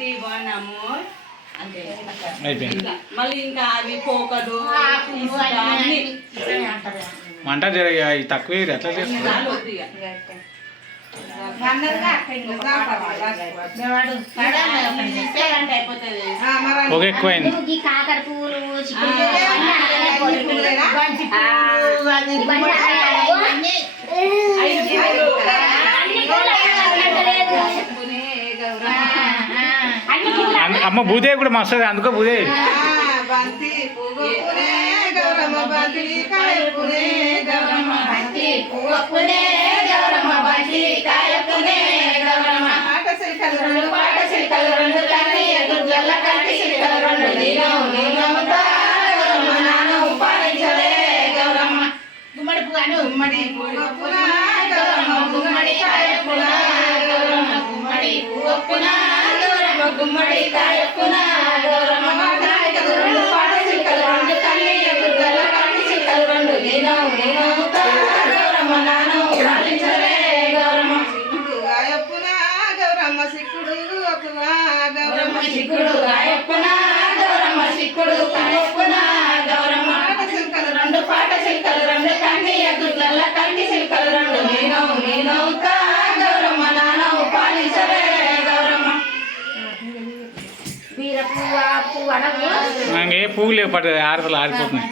ఇంటి వనము అంటే అయిపోయింది. మళ్ళీ ఇంకా అవి పోకలు అన్ని మంట తక్కువ ఎట్లా చేస్తారు? పొగ ఎక్కువైంది. కాకర పూలు అమ్మ భూదేవి కూడా మస్తు, అందుకో భూదేవి బంతి పువ్వునే గౌరమ్మ బంతి కాయ పునే గౌరమ్మ బంతి పువ్వునే గౌరమ్మ బంతి కాయ పునే గౌరమ్మ పాట సిల్కలు రెండు కన్ని ఎదుర్ల కట్టి సిల్కలు రెండు నీలముతా గౌరమ్మ నాను పాలించలే గౌరమ్మ గుమ్మడి పువ్వును గుమ్మడి పువ్వున గౌరమ్మ గుమ్మడి కాయ పున గౌరమ్మ గుమ్మడి పువ్వున గౌరమ్మ గుమ్మడి కాయ పున గౌరమ్మ రెండు పాట సిల్కలు రెండు కన్ని ఎదుర్ల కట్టి సిల్కలు రెండు నీలముతా గౌరమ్మ నాను పాలించలే గౌరమ్మ గాయప్పున గౌరమ్మ సిక్కుడు ఒప్పుగా గౌరమ్మ గౌరమ్మ సిక్కుడు గాయప్పున గౌరమ్మ సిక్కుడు గాయప్పున గౌరమ్మ రెండు పాట సిల్కలు రెండు కన్ని ఎదుర్ల కట్టి సిల్కలు రెండు నీనవుతా గౌరమ్మ నానవు పాలించలే గౌరమ్మ వీర పువ్వు ఏ పువ్వు లేవు పట్టు ఆరుతలు ఆరిపోతున్నాయి.